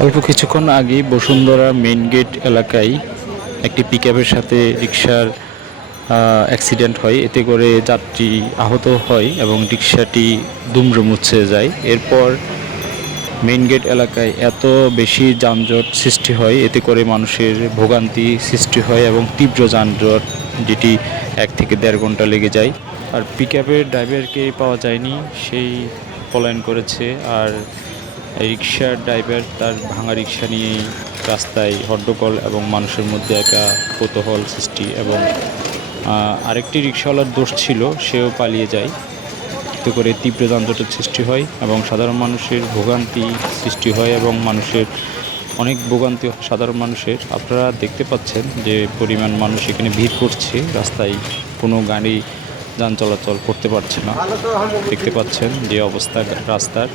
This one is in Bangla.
অল্প কিছুক্ষণ আগেই বসুন্ধরা মেইন গেট এলাকায় একটি পিকআপের সাথে রিকশার অ্যাক্সিডেন্ট হয়। এতে করে যাত্রী আহত হয় এবং রিকশাটি দুমড়ে মুচড়ে যায়। এরপর মেইন গেট এলাকায় এত বেশি যানজট সৃষ্টি হয়, এতে করে মানুষের ভোগান্তি সৃষ্টি হয় এবং তীব্র যানজট, যেটি 1 থেকে দেড় ঘন্টা লেগে যায়। আর পিকআপের ড্রাইভারকে পাওয়া যায়নি, সেই পলায়ন করেছে। আর রিকশার ড্রাইভার তার ভাঙা রিকশা নিয়েই রাস্তায় হট্টগোল এবং মানুষের মধ্যে একটা কৌতূহল সৃষ্টি, এবং আরেকটি রিকশাওয়ালার দোষ ছিল, সেও পালিয়ে যায়। এতে করে তীব্র যানজটের সৃষ্টি হয় এবং সাধারণ মানুষের ভোগান্তি সৃষ্টি হয় এবং মানুষের অনেক ভোগান্তি সাধারণ মানুষের। আপনারা দেখতে পাচ্ছেন যে পরিমাণ মানুষ এখানে ভিড় করছে, রাস্তায় কোনো গাড়ি যান চলাচল করতে পারছে না। দেখতে পাচ্ছেন যে অবস্থা রাস্তার।